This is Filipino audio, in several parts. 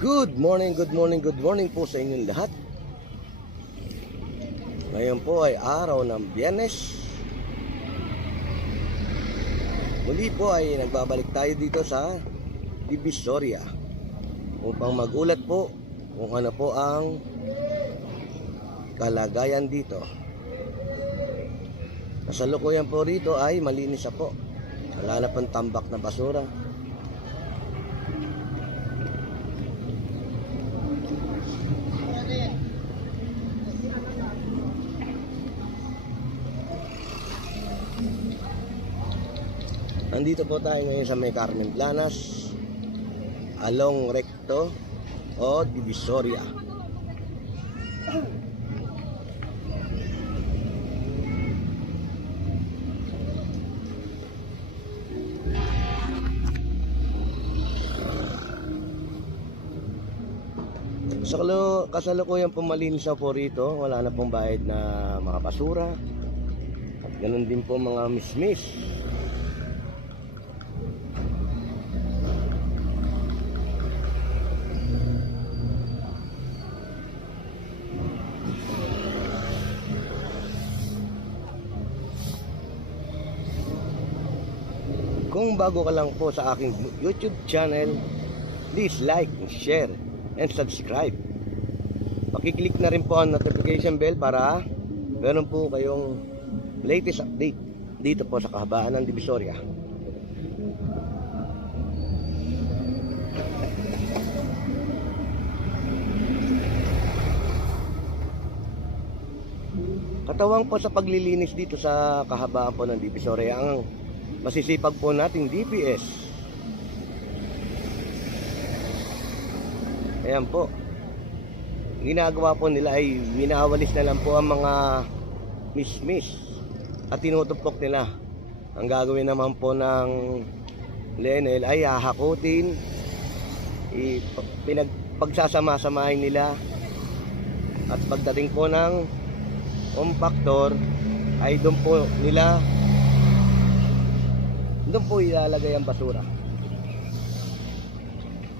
Good morning po sa inyong lahat. Ngayon po ay araw ng Biyernes. Muli po ay nagbabalik tayo dito sa Divisoria upang magulat po kung ano po ang kalagayan dito. Kasalukuyan po rito ay malinis na po. Wala na pang tambak na basura. Nandito po tayo ngayon sa May Carmen Planas, along Recto o Divisoria. Kasalukuyan po malinis na po rito. Wala na pong bayad na mga basura. At ganun din po mga mismis. Kung bago ka lang po sa aking YouTube channel, please like, share, and subscribe. Pakiclick na rin po ang notification bell para meron po kayong latest update dito po sa kahabaan ng Divisoria. Katawang po sa paglilinis dito sa kahabaan po ng Divisoria ang masisipag po nating DPS. Ayan po. Ginagawa po nila ay winawalis na lang po ang mga mismis at tinutupok nila. Ang gagawin naman po ng Lenel ay hahakutin, pagsasama-samahin nila, at pagdating po ng compactor ay doon po ilalagay ang basura.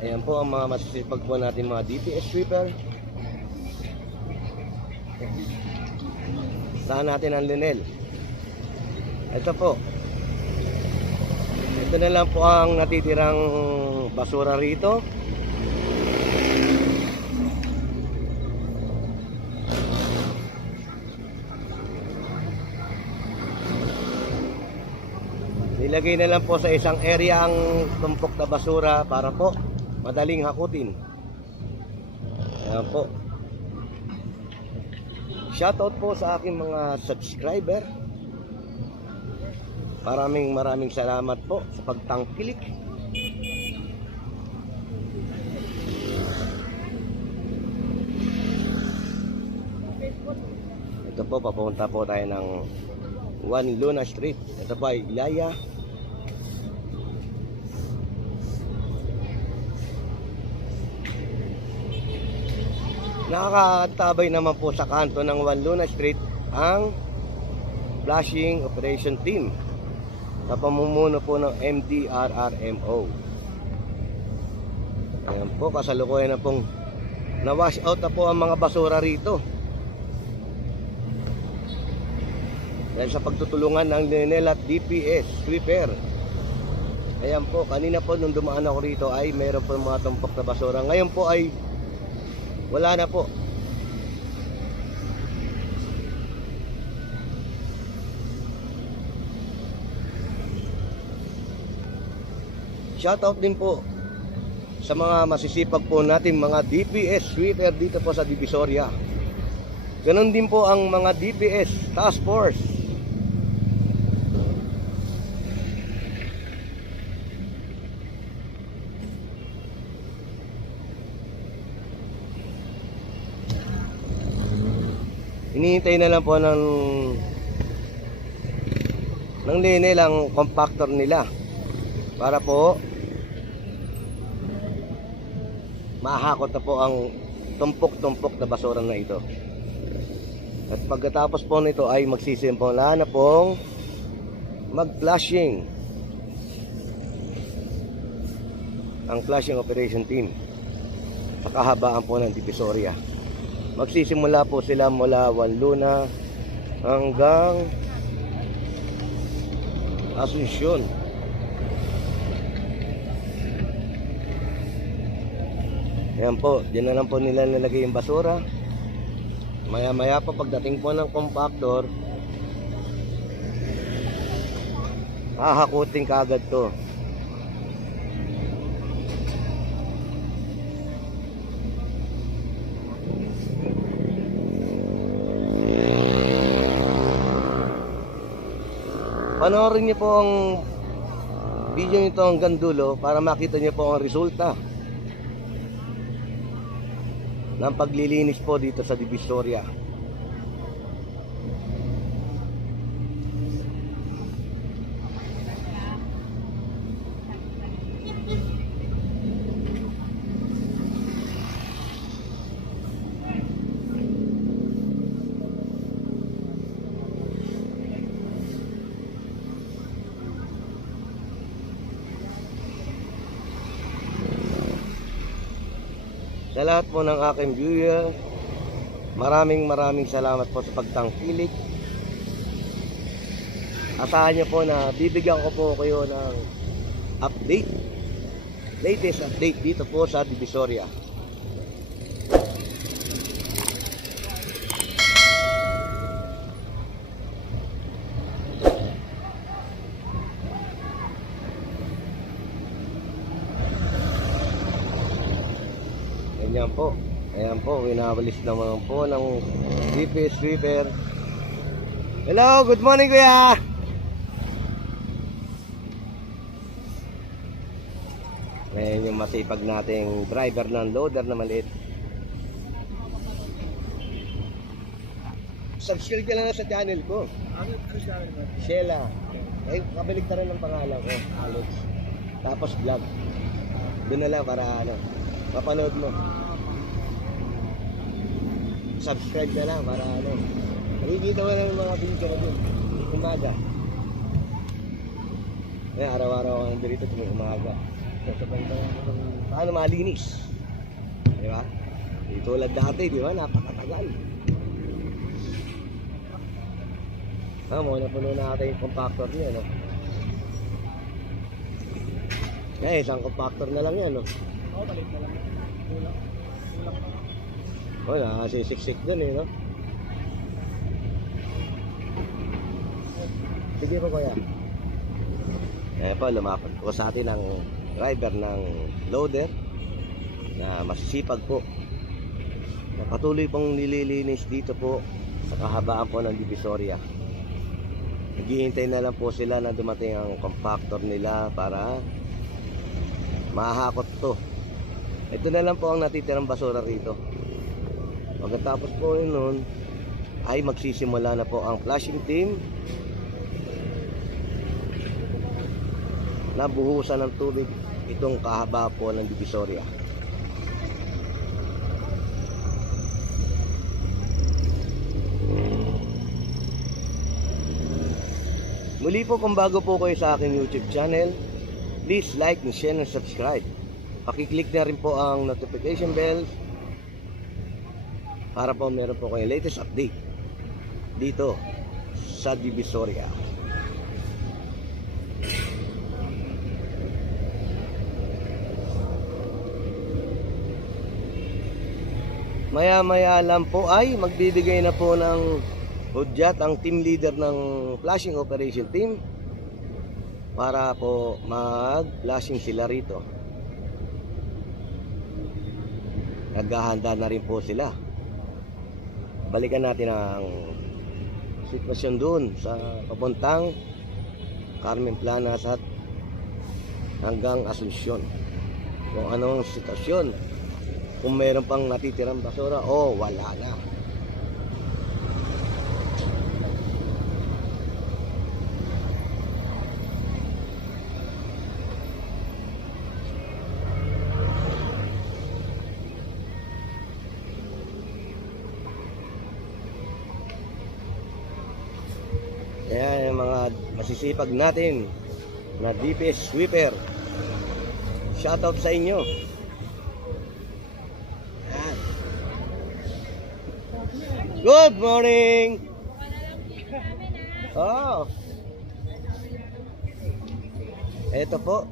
Ayan po ang mga masisipag po natin mga DPS sweeper. Saan natin ang Lenel? Ito po. Ito na lang po ang natitirang basura rito. Nilagay na lang po sa isang area ang tumpok na basura para po madaling hakutin. Ayan po. Shoutout po sa aking mga subscriber. Maraming salamat po sa pagtangkilik. Ito po, papunta po tayo ng 1 Luna Street. Ito po ay Ilaya. Nakakatabay naman po sa kanto ng 1 Luna Street ang flashing operation team sa pamumuno po ng MDRRMO. Ayan po, kasalukuyan na pong na-wash out na po ang mga basura rito dahil sa pagtutulungan ng Lenel at DPS sweeper. Ayan po, kanina po nung dumaan ako rito ay mayroon po mga tumpok na basura. Ngayon po ay wala na po. Shoutout din po sa mga masisipag po natin mga DPS sweeper dito po sa Divisoria. Ganon din po ang mga DPS task force. Hinihintay na lang po ng Lenel ang compactor nila para po mahakot na po ang tumpok-tumpok na basura na ito. At pagkatapos po nito ay magsisimula na pong mag-flushing ang flashing operation team. sa kahabaan po ng Divisoria. Magsisimula po sila mula Wanluna hanggang Asuncion. Ayan po, diyan na lang po nila nilagay yung basura. Maya maya po pagdating po ng compactor, hahakutin kaagad to. Panoorin niyo po ang video nito hanggang dulo para makita niyo po ang resulta ng paglilinis po dito sa Divisoria. Sa lahat po ng aking viewer, maraming salamat po sa pagtangkilik. Asahan niyo po na bibigyan ko po kayo ng update, latest update dito po sa Divisoria. Ayan po, winawalis naman po ng DPS sweeper. Hello, good morning kuya! Ayan yung masipag nating driver ng loader na maliit. Subscribe ka lang sa channel ko. Sheila. Eh, kabalik na rin ng pangalan ko, Alex. Tapos vlog. Doon na lang para mapanood mo. Subscribe na lang para nakikita mo lang yung mga video ko dun umaga. Ngayon araw-araw ako nandito tuwing umaga. Paano malinis, di ba? Di tulad dati, di ba? Napakatagal. Muna puno natin yung compactor niya, no? Ngayon isang compactor na lang yan, no? Balik na lang. Kulang. Wala, sisiksik dun no? Sige po kuya. Po, lumapit po sa atin ang driver ng loader na masisipag po. Na patuloy pong nililinis dito po sa kahabaan po ng Divisoria. Naghihintay na lang po sila na dumating ang compactor nila para mahakot to. Ito na lang po ang natitirang basura rito. Pagkatapos po yun nun, ay magsisimula na po ang flushing team na buhusan ng tubig itong kahaba po ng Divisoria. Muli po, kung bago po kayo sa aking YouTube channel, please like, share, and subscribe. Pakiclick na rin po ang notification bell para po meron po kayong latest update dito sa Divisoria. Maya-maya lang po ay magbibigay na po ng hudyat ang team leader ng flashing operation team para po mag-flashing sila rito. Naghahanda na rin po sila. Balikan natin ang sitwasyon doon sa papuntang Carmen Planas at hanggang Asuncion. Kung anong sitwasyon, kung meron pang natitirang basura o wala na. Ayan yung mga masisipag natin na DPS sweeper. Shoutout sa inyo. Good morning! Oh. Ito po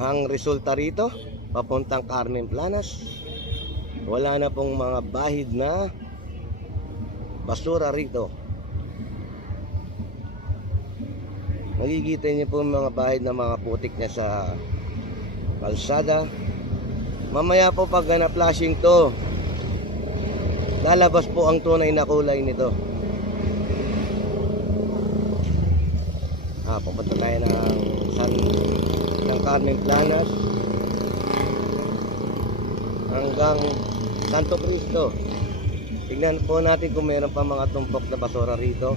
ang resulta rito papuntang Carmen Planas. Wala na pong mga bahid na basura rito. Makikita niyo po mga bahid na mga putik na sa kalsada. Mamaya po pag na-flashing to, lalabas po ang tunay na kulay nito. Pupunta tayo ng Carmen Planas hanggang Santo Cristo. Tignan po natin kung meron pa mga tumpok na basura rito.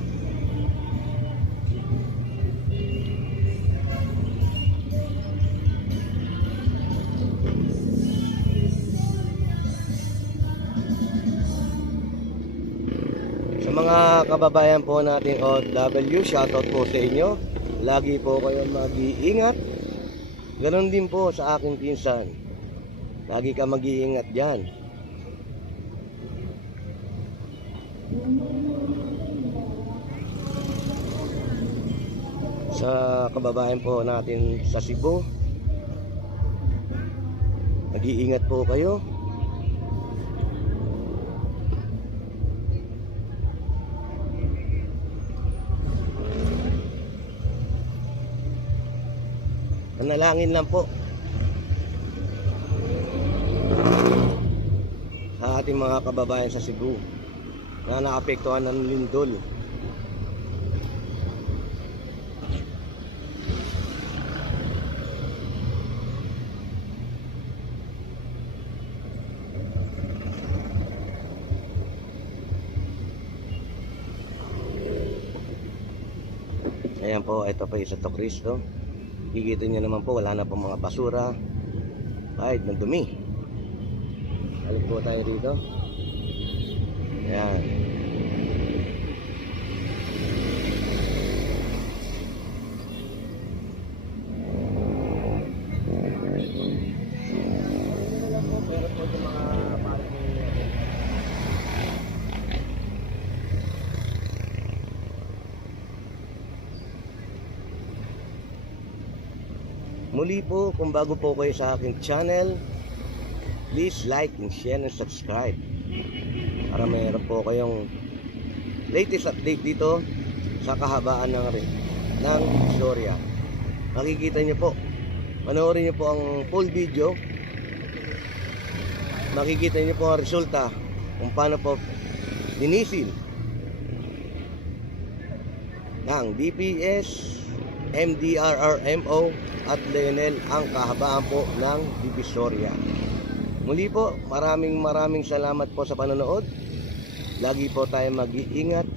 Sa mga kababayan po natin OFW, shoutout po sa inyo. Lagi po kayong mag-iingat. Ganon din po sa aking pinsan. Lagi ka mag-iingat dyan. Sa kababayan po natin sa Cebu, mag-iingat po kayo. Manalangin lang po sa ating mga kababayan sa Cebu na naapektuhan ng lindol. Ayan po, ito pa yung Santo Cristo. Kikita nyo naman po, wala na po mga basura kahit ng dumi. Balik po tayo dito. Ayan. Muli po, kung bago po kayo sa aking channel, please like and share and subscribe para mayroon po kayong latest update dito sa kahabaan ng Divisoria. Makikita nyo po, panoorin nyo po ang full video. Makikita nyo po ang resulta kung paano po dinisil ng DPS, MDRRMO at Lionel ang kahabaan po ng Divisoria. Muli po, maraming salamat po sa panonood. Lagi po tayo mag-iingat.